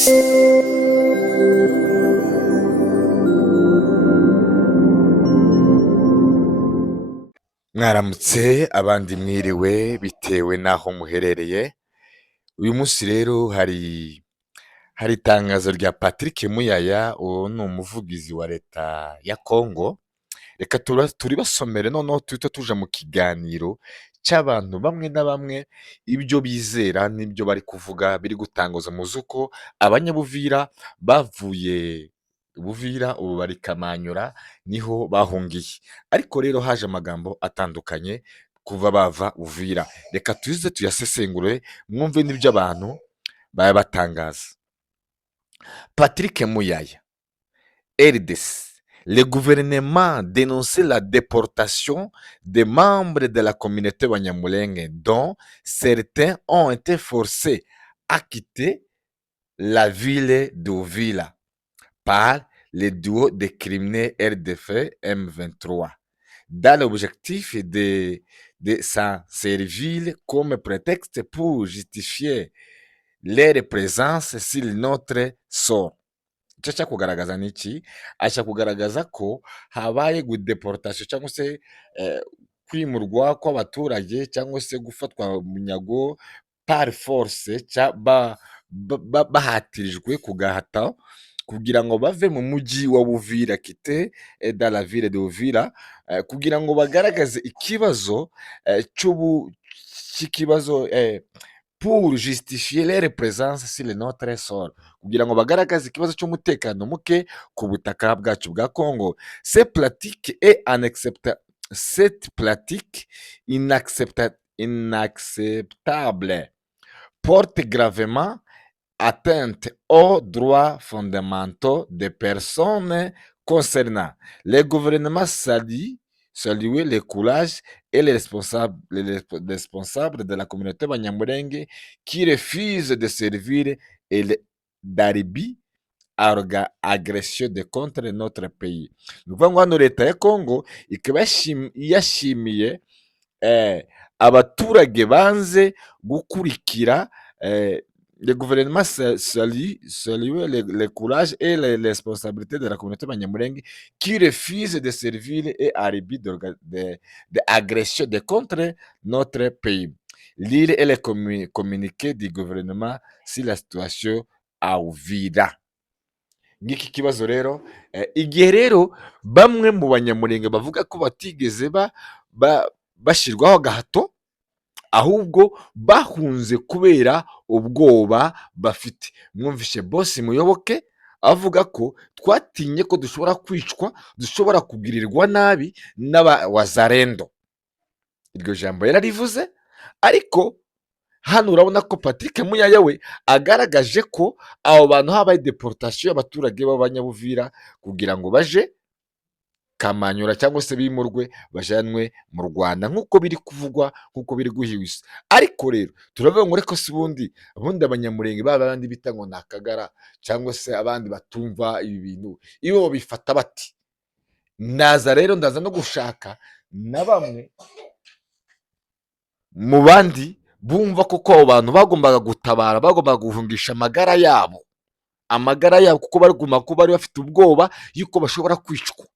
Mwaramutse abandi mwiriwe bitewe n'aho muherereye. Uyu munsi rero hari itangazo rya Patrick Muyaya, uwo ni umuvugizi wa leta ya Congo. Reka turibasomere noneho tuhite tuja mu kiganiro cy'abantu bamwe na bamwe, ibyo bizera n'ibyo bari kuvuga biri gutangaza muzuko abanyabuvira bavuye Buvira ubu bari Kamanyura niho bahungiye, ariko rero haje amagambo atandukanye kuva bava Uvira. Reka tuze tuyasesengure mwumve n'ibyo abantu baba batangaza. Patrick Muyaya, RDC. Le gouvernement dénonçait la déportation des membres de la communauté Banyamulenge, dont certains ont été forcés à quitter la ville d'Uvira par les duos de criminels RDF M23, dans l'objectif de s'en servir comme prétexte pour justifier leur présence sur notre sol. Icyo ashaka kugaragaza ni iki? Ashaka kugaragaza ko habaye deportation cyangwa se kwimurwa kw'abaturage cyangwa se gufatwa munyago par force bahatirijwe ku gahato kugira ngo bave mu mujyi wa Uvira, quitter dans la ville de Uvira, kugira ngo bagaragaze ikibazo cy'ikibazo pour justifier leur présence sur notre sol, kugira ngo bagaragaze ikibazo cy'umutekano muke ku butaka bwacu bwa Congo. Cette pratique inacceptable porte gravement atteinte aux droits fondamentaux des personnes concernées. Le gouvernement salue le courage et les responsables de la communauté Banyamulenge qui refusent de servir et d'alibi à agression de contre notre pays. Ni ukuvuga ngo hano leta ya Congo ikaba yashimiye abaturage banze gukurikira le gouvernement salue le courage et les responsabilités de la communauté Banyamulenge qui refuse de servir et alibi d'agression de contre notre pays. Lire et le communiqué du gouvernement sur la situation à Uvira. Ngiki kibazo rero, igihe rero bamwe mu Banyamulenge bavuga ko batigeze bashyirwaho agahato, ahubwo bahunze kubera ubwoba bafite. Mwumvishe boss Muyoboke avuga ko twatinye ko dushobora kwicwa, dushobora kugirirwa nabi n'abawazarendo. Iryo jambo yararivuze, ariko hano urabona ko Patrick Muyaya we agaragaje ko abo bantu habaye deportation y'abaturage b'Abanyabuvira kugira ngo baje Kamanyura cyangwa se bimurwe bajanwe mu Rwanda nk'uko biri kuvugwa, nk'uko biri guhwisa. Ariko rero turavuga ngo reko si ubundi Abanyamulenge babandi bita ngo ni akagara cyangwa se abandi batumva ibi bintu ibo bifata bati. Ndaza no gushaka na bamwe mu bandi bumva kuko abo bantu bagombaga gutabara, bagombaga guhungisha amagara yabo kuko baguma kuba bari bafite ubwoba yuko bashobora kwicwa.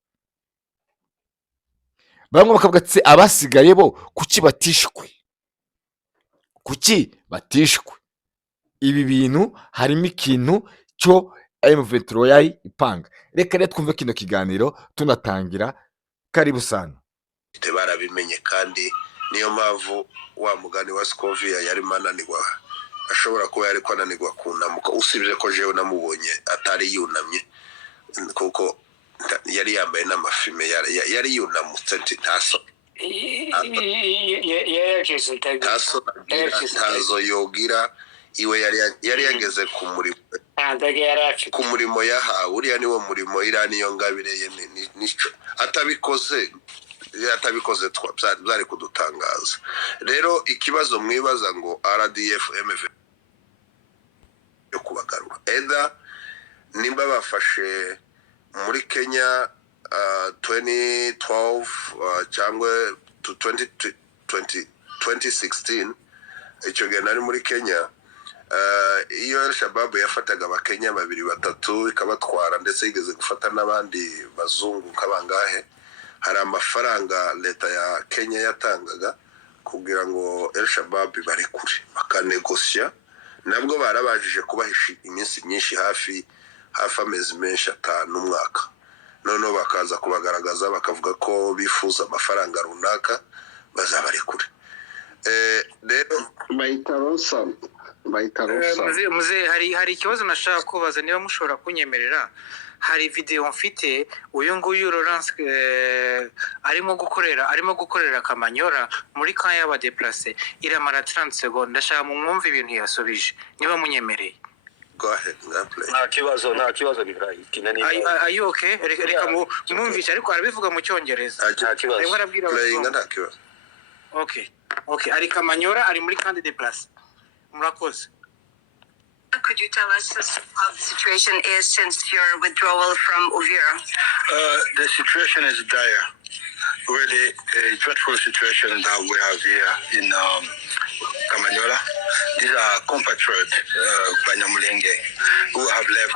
Bamwe bakavuga ati abasigaye bo kuki batishwe? Ibi bintu harimo ikintu cyo M23 yari ipanga. Reka rero twumve kino kiganiro tunatangira. Karibu sana. Barabimenye kandi niyo mpamvu wa mugani wa Scovia yari mananirwa, ashobora kuba yari kwananirwa kunamuka, usibye ko jewe namubonye atari yunamye kuko yari yambaye n'amafime, yari yunamutse ntaso ntazo yogira iwe yari yageze ku murimo yahawe. Uriya niwo murimo, iriya niyo ngabire ye, nico atabikoze byari kudutangaza. Rero ikibazo mwibaza ngo RDF MV yo kubagarura eda nimba bafashe muri Kenya 2012 cyangwa 2016, icyo gihe nari muri Kenya. iyo Al-Shabaab yafataga abakenya babiri batatu ikabatwara ndetse igeze gufata n'abandi bazungu nk'abangahe, hari amafaranga leta ya Kenya yatangaga kugira ngo Al-Shabaab barekure bakanegosya, nabwo barabajije kubahisha iminsi myinshi hafi amezi menshi 5 umwaka, noneho bakaza kubagaragaza bakavuga ko bifuza amafaranga runaka bazabarekure. Rero bayitarosa muze hari ikibazo nashaka kubaza, niba mushobora kunyemerera. Hari video mfite uyu nguyu Laurence arimo gukorera Kamanyola muri camp y'abadeplace, iramara 30 secondes. Ndashaka mwumve ibintu yasubije niba munyemereye. go ahead play. Nta kibazo birayi kinani. Are you okay? Reka mwumvishe, ariko arabivuga mu Cyongereza. Nta kibazo. Arimo arabwira Playing nta kibazo. Okay, ari Kamanyola, ari muri camp de place. Murakoze. Could you tell us how the situation is since your withdrawal from Uvira? The situation is dire. Really a dreadful situation that we have here in Kamanyola. These are compatriots, Banyamulenge, who have left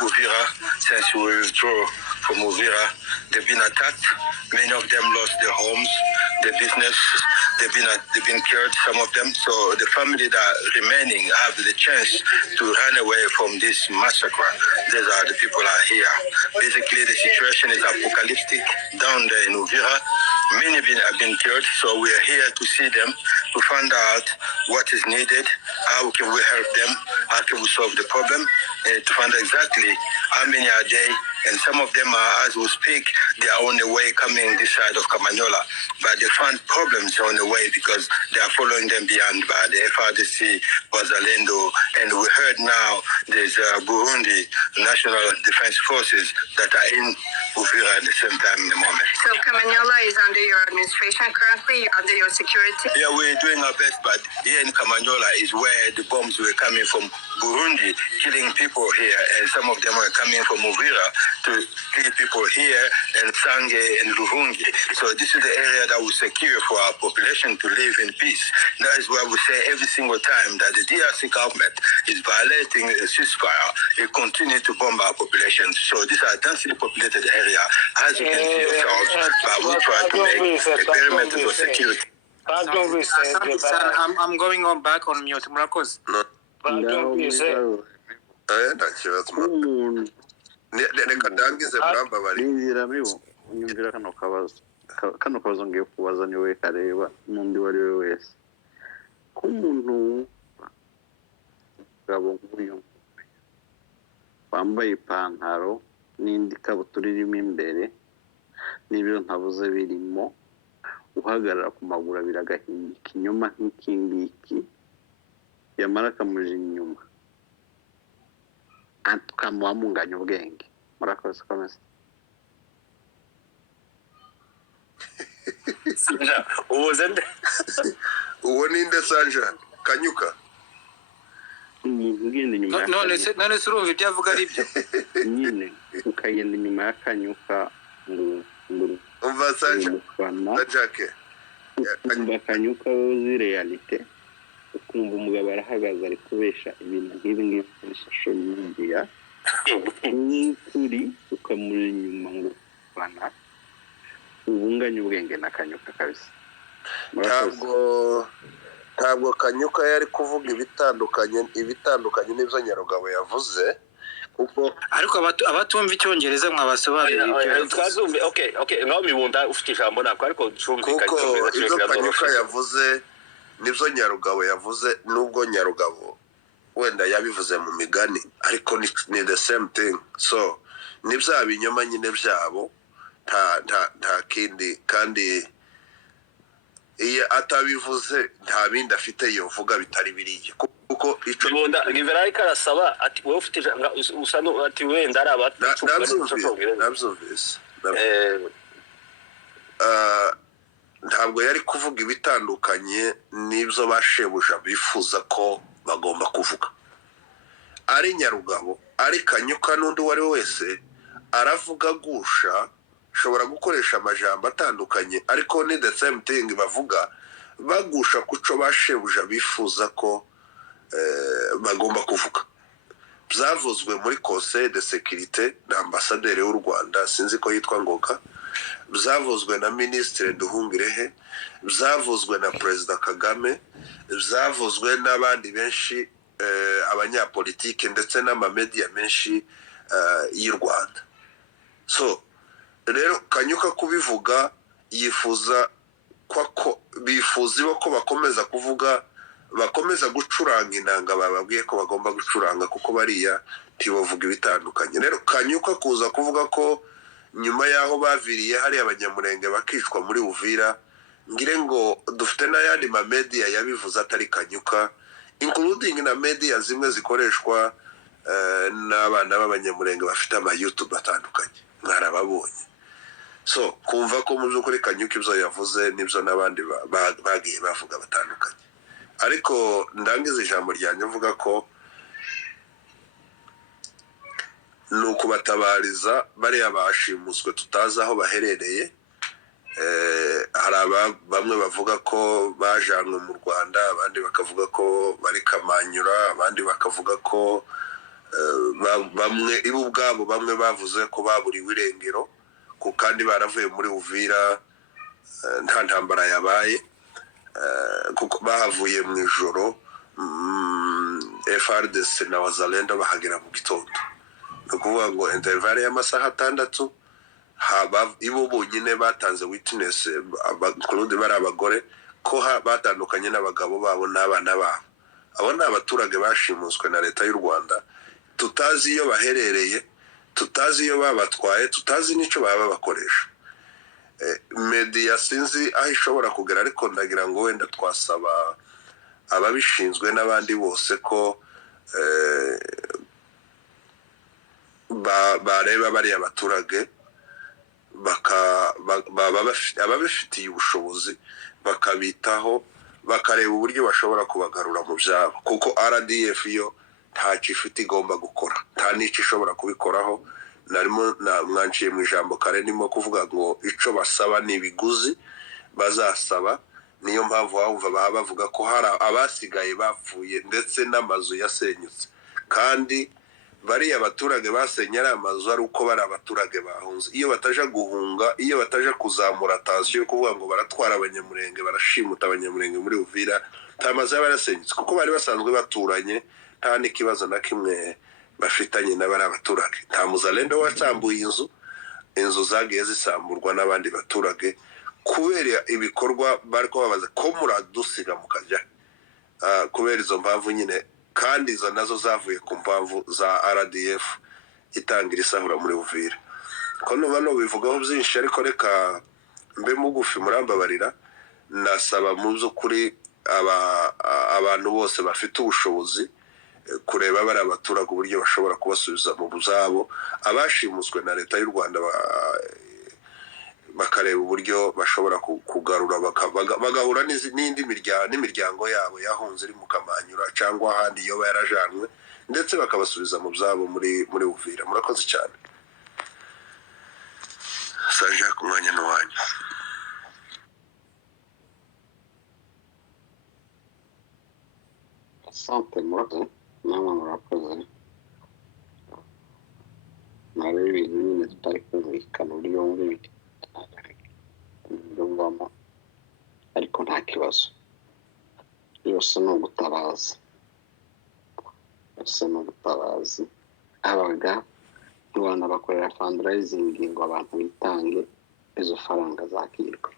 Uvira since we withdrew from Uvira. They've been attacked. Many of them lost their homes, their business. They've been killed, some of them. So the family that are remaining have the chance to run away from this massacre. These are the people are here. Basically, the situation is apocalyptic down there in Uvira. Many have been killed, so we are here to see them, to find out what is needed, how can we help them, how can we solve the problem, to find exactly how many are they. And some of them are, as we speak, they are on the way coming this side of Kamanyola. But they find problems on the way because they are following them beyond by the FRDC, Wazalendo. And we heard now there's Burundi National Defense Forces that are in Uvira at the same time in the moment. So Kamanyola is under your administration currently, under your security? Yeah, we're doing our best, but here in Kamanyola is where the bombs were coming from Burundi, killing people here, and some of them were coming from Uvira to kill people here, and Sange and Ruhungi. So this is the area that we secure for our population to live in peace. That is why we say every single time that the DRC government is violating a ceasefire, it continues to bomb our population. So these are densely populated area, as you can see yourselves, but we try to make a perimeter for security. I'm going on back on mute. Murakoze. Nta kibazo. Reka ndangize murambabari. Nyumvira kano kabazo ngiye kubaza niwe kareba n'undi wari we wese. Ko umuntu gabo nk'uyu wambaye ipantaro n'indi kabutura irimo imbere n'ibyo ntabuze birimo, uhagarara ku maguru abiri agahindika inyuma nk'ikingiki, yamara akamuja inyuma tukamuhamunganya ubwenge. Murakoze komeza. Uwo ninde Sanja Kanyuka? Umuntu ugenda inyuma none se urumva ibyo avuga ari byo nyine, ukagenda inyuma y'akanyuka ngo Umva Sanja Jacques. ukumva akanyuka uzi realite, ukumva umugabo arahagaze ari kubesha ibintu nk'ibi ngibi kuri social media, n'ukuri ukamuri inyuma ngo bana ubunganye ubwenge n'akanyuka kabisa. Ntabwo Kanyuka yari kuvuga ibitandukanye n'ibyo Nyarugabo yavuze, kuko ariko abatumva Icyongereza mwabasobanurira ibyo twazumve. Okay ngaho mibunda ufite ijambo nako, ariko cyumvikanye kuko ibyo Kanyuka yavuze nibyo Nyarugabo yavuze, nubwo Nyarugabo wenda yabivuze mu migani, ariko ni the same thing. So nibya binyoma nyine byabo, nta kindi, kandi iyo atabivuze nta bindi afite yovuga bitari biriye, kuko ico mibunda Riverai karasaba ati wowe ufite usano ati wenda ari nabyumvise. Ntabwo yari kuvuga ibitandukanye n'ibyo bashebuja bifuza ko bagomba kuvuga. Ari Nyarugabo, ari Kanyuka, n'undi wari wese aravuga gusha, shobora gukoresha amajambo atandukanye, ariko ni the same thing bavuga, bagusha kuco bashebuja bifuza ko bagomba kuvuga byavuzwe muri conseil de sécurité na ambasaderi w'u Rwanda sinzi ko yitwa Ngoga, byavuzwe na ministre Nduhungirehe, byavuzwe na President Kagame, byavuzwe n'abandi benshi abanyapolitike ndetse n'amamedia menshi y'u Rwanda. So rero Kanyuka kubivuga yifuza bifuza ko bakomeza kuvuga, bakomeza gucuranga inanga bababwiye ko bagomba gucuranga kuko bariya ntibavuga ibitandukanye. Rero Kanyuka kuza kuvuga ko nyuma yaho baviriye hari abanyamurenge bakicwa muri Uvira, ngire ngo dufite n'ayandi mamedia yabivuze atari Kanyuka, including na media zimwe zikoreshwa n'abana b'abanyamurenge bafite ama YouTube atandukanye, mwarababonye. So kumva ko mu by'ukuri Kanyuka ibyo yavuze nibyo n'abandi bagiye bavuga batandukanye. Ariko ndangiza ijambo ryanjye mvuga ko ni ukubatabariza bariya bashimuswe tutazi aho baherereye. Hari bamwe bavuga ko bajanwe mu Rwanda, abandi bakavuga ko bari Kamanyura, abandi bakavuga ko bamwe ibo ubwabo bamwe bavuze ko baburiwe irengero kandi baravuye muri Uvira nta ntambara yabaye, kuko bahavuye mu ijoro. FRDC na Wazalendo bahagera mu gitondo, ni ukuvuga ngo intervale y'amasaha 6 ibo bonyine batanze witness abakurundi bari abagore ko batandukanye n'abagabo babo n'abana babo. Abo ni abaturage bashimuswe na leta y'u Rwanda, tutazi iyo baherereye, tutazi iyo babatwaye, tutazi n'icyo baba bakoresha. Media sinzi aho ishobora kugera, ariko ndagira ngo wenda twasaba ababishinzwe n'abandi bose ko bareba bari abaturage ababifitiye ubushobozi bakabitaho, bakareba uburyo bashobora kubagarura mu byabo, kuko RDF yo ntacyo ifite igomba gukora, nta n'icyo ishobora kubikoraho. Narimo mwanciye mu ijambo kare ndimo kuvuga ngo icyo basaba ni ibiguzi bazasaba. Niyo mpamvu wumva bavuga ko hari abasigaye bapfuye ndetse n'amazu yasenyutse, kandi bariya abaturage basenye ari amazu ari uko bari abaturage bahunze. Iyo bataja guhunga, iyo bataja kuzamura tansiyo yo kuvuga ngo baratwara abanyamurenge, barashimuta abanyamurenge muri Uvira, nta mazu yaba yarasenyutse kuko bari basanzwe baturanye, nta n'ikibazo na kimwe bafitanye n'abari abaturage. Nta muzalendo wasambuye inzu zagiye zisamburwa n'abandi baturage kubera ibikorwa bari kubabaza ko muradusiga mukajya, kubera izo mpamvu nyine, kandi izo nazo zavuye ku mpamvu za RDF itangira isahura muri Uvira. Ko no bivugaho byinshi, ariko reka mbe mugufi murambabarira. Nasaba mu by'ukuri abantu bose bafite ubushobozi kureba bari abaturage uburyo bashobora kubasubiza mu buzabo, abashimuswe na leta y'u Rwanda bakareba uburyo bashobora kugarura bagahura n'indi n'imiryango yabo yahunze iri mu Kamanyura cyangwa ahandi iyo yarajanwe, ndetse bakabasubiza mu byabo muri Uvira. Murakoze cyane. Sanja ku mwanya n'uwanyu. Asante murakoze, namwe murakoze. Nawe ibintu nyine tutari kumvikana uburyo wumvamo, ariko nta kibazo, yose ni ugutabaza, yose ni ugutabazi. Abaga Rwanda bakorera fundraising ngo abantu bitange izo faranga zakirwa,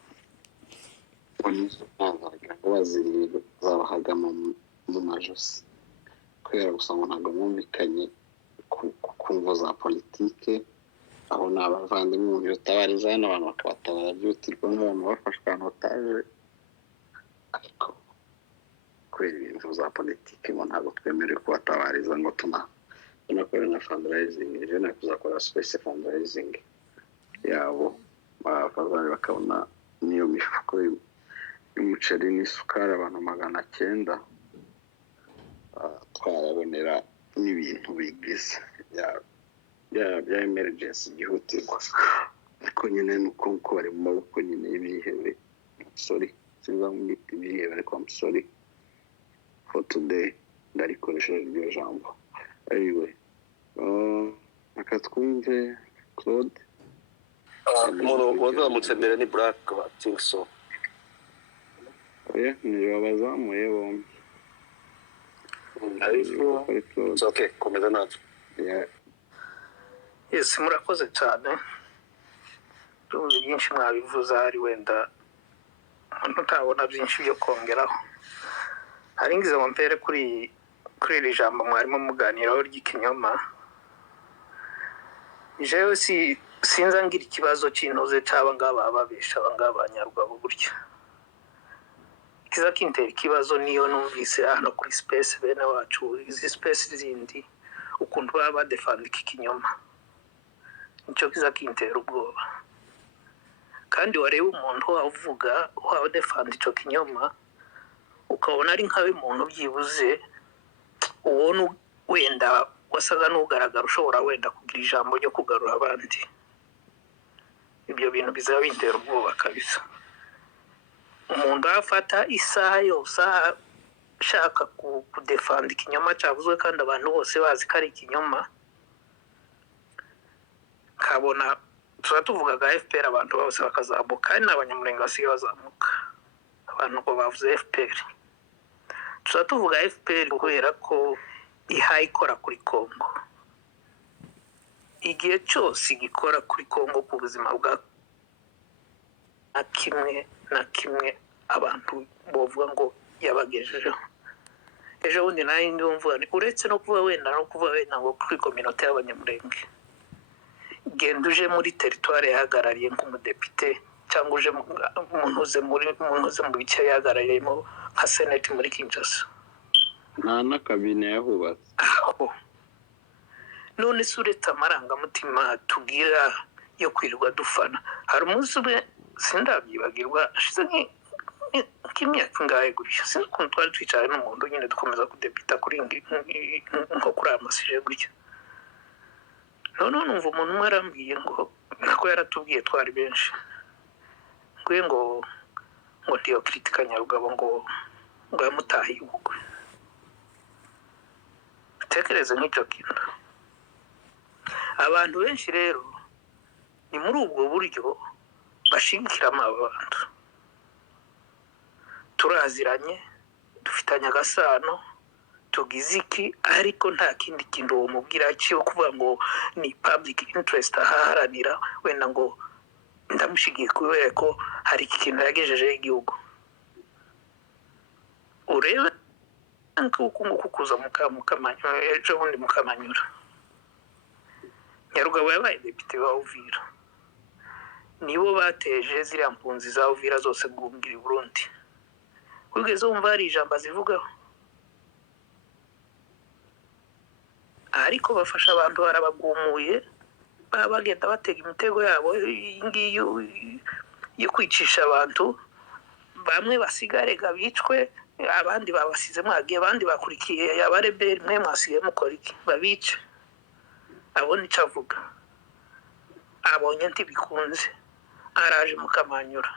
nizo ntangaga ngo bazirire zabahaga mu majosi, kubera gusa ngo ntabwo mwumvikanye ku mvo za politike. Aho ni abavandimwe mu bitabariza hano, abantu bakabatabara byihutirwa n'abantu bafashwe ahantu bataje, ariko kubera ibintu za politike ngo ntabwo twemerewe kubatabariza ngo tunakora na fundraising. Ejo nari kuzakora space fundraising yabo, bakabona n'iyo mifuko y'umuceri n'isukari abantu 900 twabonera n'ibintu bigize bya emergency byihutirwa, ariko nyine nuko bari mu maboko nyine y'ibihebe. Sorry, sinza mwita ibihebe, ariko I'm sorry for today. ndarikoresheje iryo jambo anyway reka twumve Claude umuntu wazamutse mbere ni Black I think so ni bazamuye bombi ariko it's okay komeza natwe yes murakoze cyane tuzi byinshi mwabivuza ari wenda ntutabona byinshi byo kongeraho hari ngize ngo mpere kuri iri jambo mwarimo muganiraho ry'ikinyoma jewe sinza ngira ikibazo cy'intoze cyaba ngaba babesha abangaba abanyarwabo burya kiza kintera ikibazo niyo numvise hano kuri space bene wacu izi space zindi ukuntu baba badefanda iki kinyoma nicyo kiza kintera ubwoba kandi wareba umuntu wavuga wawe defanda icyo kinyoma ukabona ari nkawe muntu byibuze ubona wenda wasaga n'ugaragara ushobora wenda kugira ijambo ryo kugarura abandi ibyo bintu bizaba bintera ubwoba kabisa umuntu afata isaha yose ashaka kudefanda ikinyoma cyavuzwe kandi abantu bose bazi ko ari ikinyoma kabona tuba tuvugaga FPR abantu bose bakazamuka kandi n'abanyamurenge basigaye bazamuka abantu ngo bavuze FPR tuba tuvuga FPR kubera ko ihaye ikora kuri Kongo igihe cyose igikora kuri Kongo ku buzima bwa na kimwe abantu bovuga ngo yabagejejeho ejo bundi nayo ndumva uretse no kuva wenda ngo kuri communauté y'abanyamurenge genda uje muri territoire yahagarariye nk'umudepite cyangwa uje muntuze mu bice yahagarariyemo nka senate muri Kinshasa nta n'akabine yahubatse none se uretse amarangamutima tubwira yo kwirirwa dufana hari umunsi umwe sindabyibagirwa ashize nk'imyaka ingahe gutya sinzi ukuntu twari twicaye n'umuntu nyine dukomeza kudepita kuri nko kuri aya masije gutya none numva umuntu umwe arambwiye ngo nako yaratubwiye twari benshi ngo ndiyo kritika Nyarugabo ngo yamutahiye ubukwe tekereze nk'icyo kintu abantu benshi rero ni muri ubwo buryo bashigikiramo abantu turaziranye dufitanye agasano tugize iki ariko nta kindi kintu uwo mubwira cyo kuvuga ngo ni public interest aharanira wenda ngo ndamushigiye kubera ko hari ikintu yagejejeho igihugu urebe nk'uko kuza mukamanyura ejo bundi mukamanyura Nyarugabo yabaye depite wa Uvira nibo bateje ziriya mpunzi za Uvira zose guhungira i Burundi wigeze wumva hari ijambo zivugaho ariko bafasha abantu barabagumuye bagenda batega imitego yabo ingiyo yo kwicisha abantu bamwe basigare bicwe abandi babasize mwagiye abandi bakurikiye abareberi mwe mwasiye mukora iki babice abone icyo avuga abonye ntibikunze araje mukamanyura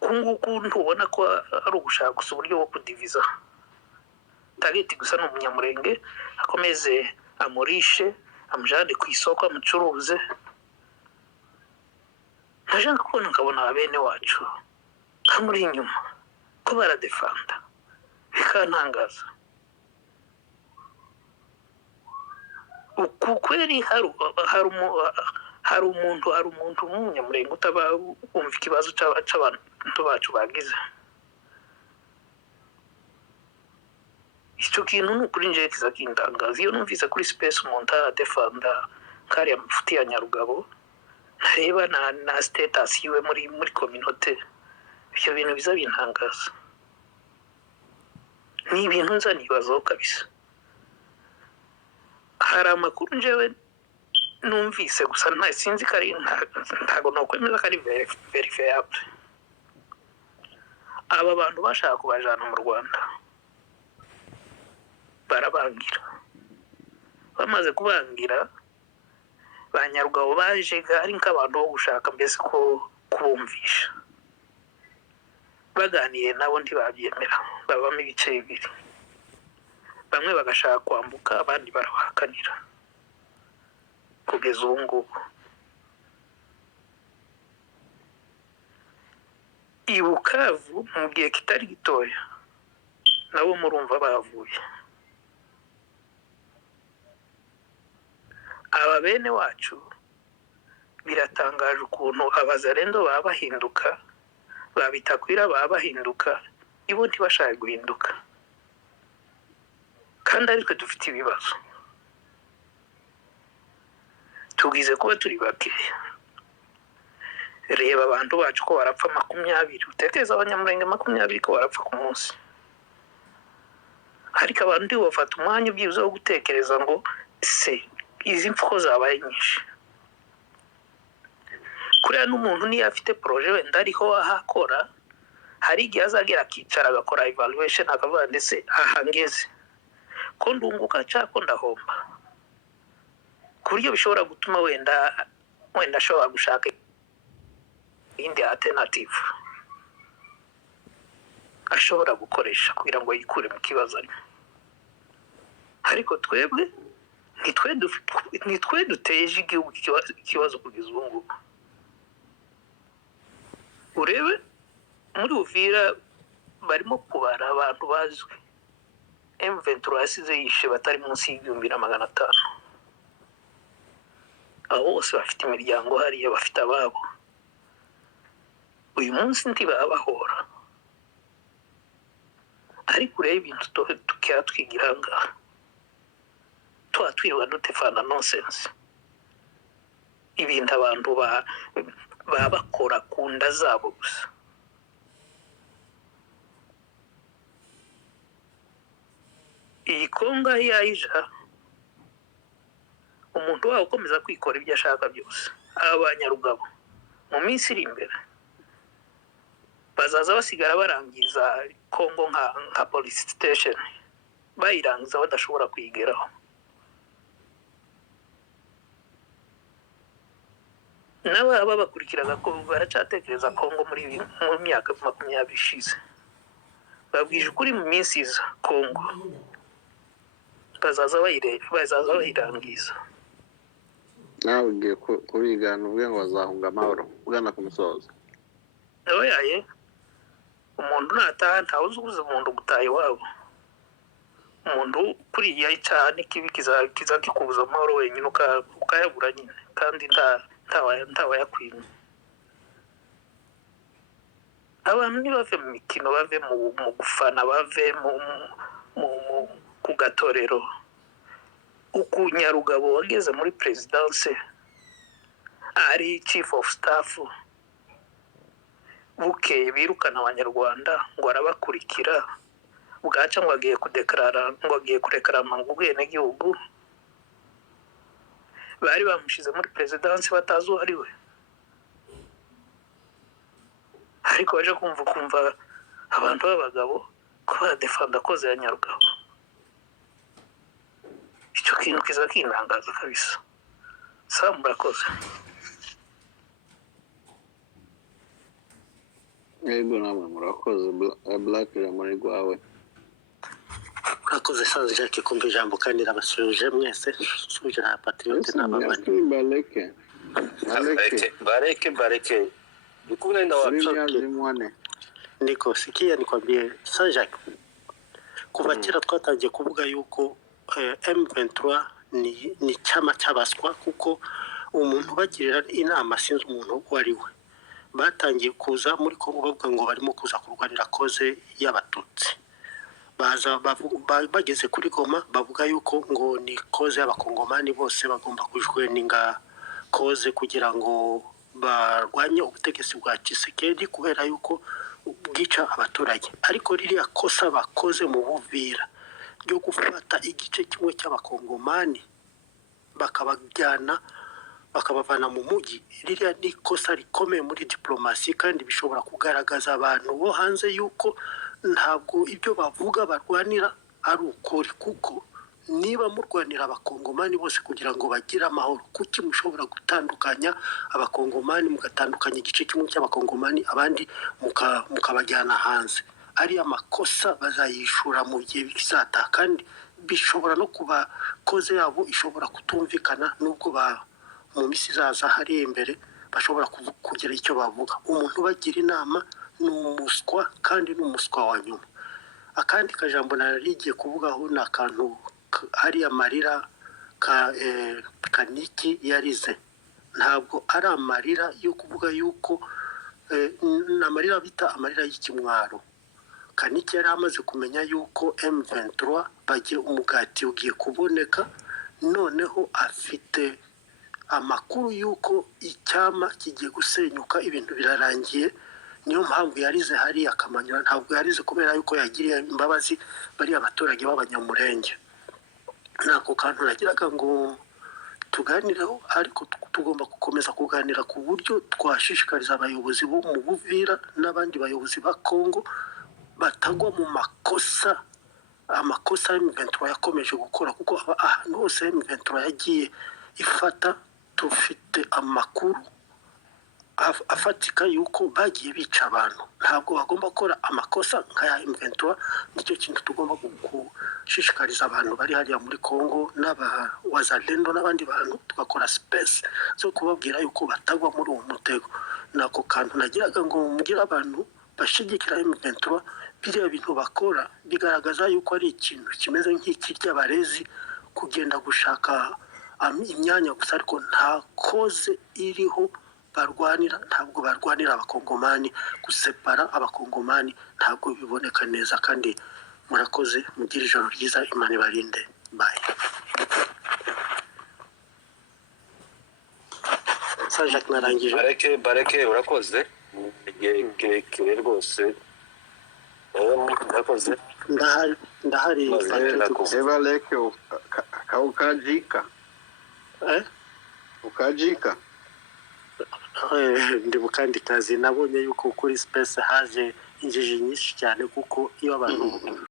kunguku ntubona ko ari ugushaka gusa uburyo bwo kudiviza target gusa n'umunyamurenge akomeze amurishe amujane ku isoko amucuruze naje nkabona abene wacu kamuri inyuma ko baradefanda bikantangaza ukweri hari umuntu w'umunyamurenge utaba wumva ikibazo cy'abantu bacu bagize icyo kintu ni ukuri nje kiza kindangaza iyo numvise kuri space umuntu aradefanda kariya mafuti ya Nyarugabo ntareba na status yiwe muri communauté ibyo bintu biza bintangaza ni ibintu nza nibazaho kabisa hari amakuru njewe numvise gusa sinzi ko ari ntago nokwemeza ko ari verifiable aba bantu bashaka kubajana mu Rwanda barabangira bamaze kubangira ba Nyarugabo baje ari nk'abantu bo gushaka mbese ko kubumvisha baganiye nabo ntibabyemera, babamo ibice bibiri, bamwe bagashaka kwambuka abandi barabahakanira kugeza ubu ngubu. I Bukavu mu gihe kitari gitoya nabo murumva bavuye. Aba bene wacu biratangaje ukuntu abazarendo baba bahinduka, babitakwira baba bahinduka, ibo ntibashaka guhinduka, kandi ariko dufite ibibazo. Tugize kuba turi bakeya. Reba abantu bacu ko barapfa 20, utekereza abanyamurenge 20 ko barapfa ku munsi. Ariko abantu bafata umwanya ubyibuze wo gutekereza ngo se izi mfuko zabaye nyinshi. Kuriya n'umuntu niyo afite projet wenda ariho ahakora, hari igihe azagera akicara agakora evaluation akavuga ndetse ahangeze ko ndunguka cyako ndahomba, ku buryo bishobora gutuma wenda ashobora gushaka indi alternative ashobora gukoresha kugira ngo yikure mu kibazo arimo. Ariko twebwe nitwe duteje igihugu ikibazo kugeza ubu ngubu. Urebe muri Uvira barimo kubara abantu bazwi, M23 yasize yishe batari munsi y'1500. Abo bose bafite imiryango hariya, bafite ababo. Uyu munsi ntibabahora. Ariko urebe ibintu tukira twigira ngaha, twatwirirwa dutefana nonsense, ibintu abantu bakora ku nda zabo gusa. Iyi Kongo yayija umuntu wawe ukomeza kwikora ibyo ashaka byose. Abanyarugabo mu minsi iri imbere bazaza basigara barangiza Kongo nka police station, bayirangiza badashobora kuyigeraho. Nabo babakurikiraga ko baracatekereza Kongo mu myaka 20 ishize. Babwije ukuri mu minsi iza Kongo bazaza bayirangiza. Nawe ugiye kubigana uvuge ngo bazahunga amahoro ugana ku musozo. Oyaye umuntu nataha ntawuzuguza umuntu gutaha iwabo. Umuntu kuriya icyaha n'ikibi kiza kikubuza amahoro wenyine ukayabura nyine, kandi ntawayakwimye. Abantu ntibave mu mikino, bave mu gufana, bave mu ku gatorero. Ukunyarugabo wageze muri presidence ari chief of staff, bukeye birukana abanyarwanda ngo arabakurikira, bwaca ngo agiye kurekarama ngo ubwenegihugu. Bari bamushize muri presidence batazi uwo ari we, ariko baje kumva abantu b'abagabo ko badefanda koze ya Nyarugabo. Icyo kintu kiza kinangaza kabisa. Murakoze. Yego namwe murakoze. Black muri gwawe. Murakoze Sanze Jacques kumva ijambo kandi nabasuje mwese, suje na patriote n'ababandi. Bareke Nikuna ina wapshoke. Niko sikia nikwambie Sanze Jacques, kuva kera twatangiye kuvuga yuko M23 ni chama cyabaswa, kuko umuntu bagirira inama sinzi umuntu wari we. Batangiye kuza muri Kongo bavuga ngo barimo kuza kurwanira koze y'abatutsi. Bageze kuri Goma bavuga yuko ngo ni koze y'abakongomani bose bagomba kujweninga koze kugira ngo barwanye ubutegetsi bwa Tshisekedi kubera yuko bwica abaturage. Ariko ririya kosa bakoze mu Buvira ryo gufata igice kimwe cy'abakongomani bakabavana mu mujyi, ririya ni kosa rikomeye muri diplomasi, kandi bishobora kugaragaza abantu bo hanze yuko ntabwo ibyo bavuga barwanira ari ukuri, kuko niba murwanira abakongomani bose kugira ngo bagire amahoro, kuki mushobora gutandukanya abakongomani, mugatandukanya igice kimwe cy'abakongomani abandi mukabajyana hanze? Ariya makosa bazayishura mu gihe bizata, kandi bishobora no kuba koze yabo ishobora kutumvikana, nubwo mu misi izaza hari imbere bashobora kugira icyo bavuga. Umuntu bagira inama ni umuswa, kandi ni umuswa wa nyuma. Akandi kajambo narigiye kuvugaho ni akantu hari amarira Kaniki yarize. Ntabwo ari amarira yo kuvuga yuko ni amarira bita amarira y'ikimwaro. Kaniki yari amaze kumenya yuko M23 bagiye umugati ugiye kuboneka, noneho afite amakuru yuko icyama kigiye gusenyuka, ibintu birarangiye. Niyo mpamvu yarize hariya Kamanyola. Ntabwo yarize kubera yuko yagiriye imbabazi bari abaturage b'Abanyamurenge. Nako kantu nagiraga ngo tuganireho, ariko tugomba gukomeza kuganira ku buryo twashishikariza abayobozi bo mu Buvira n'abandi bayobozi ba Kongo batagwa mu makosa M23 yakomeje gukora, kuko ahantu hose M23 yagiye ifata tufite amakuru afatika yuko bagiye bica abantu. Ntabwo bagomba gukora amakosa nk'aya M23. Nicyo kintu tugomba gushishikariza abantu bari hariya muri Kongo n'abawazalendo n'abandi bantu, tugakora space zo kubabwira yuko batagwa muri uwo mutego. Nako kantu nagiraga ngo mugire abantu bashigikira M23. Biriya bintu bakora bigaragaza yuko ari ikintu kimeze nk'icy'abarezi kugenda gushaka imyanya gusa, ariko nta koze iriho barwanira. Ntabwo barwanira abakongomani, gusepara abakongomani ntabwo biboneka neza. Kandi murakoze, mugire ijoro ryiza, Imana ibarinde. Bye. Sajak narangije. Bareke urakoze, igihe kirekire rwose. Urakoze. Ndahari. Bareke ukajika. Ukajika. Ndi mu kandi kazi. Nabonye yuko kuri space haje injiji nyinshi cyane, kuko iyo abantu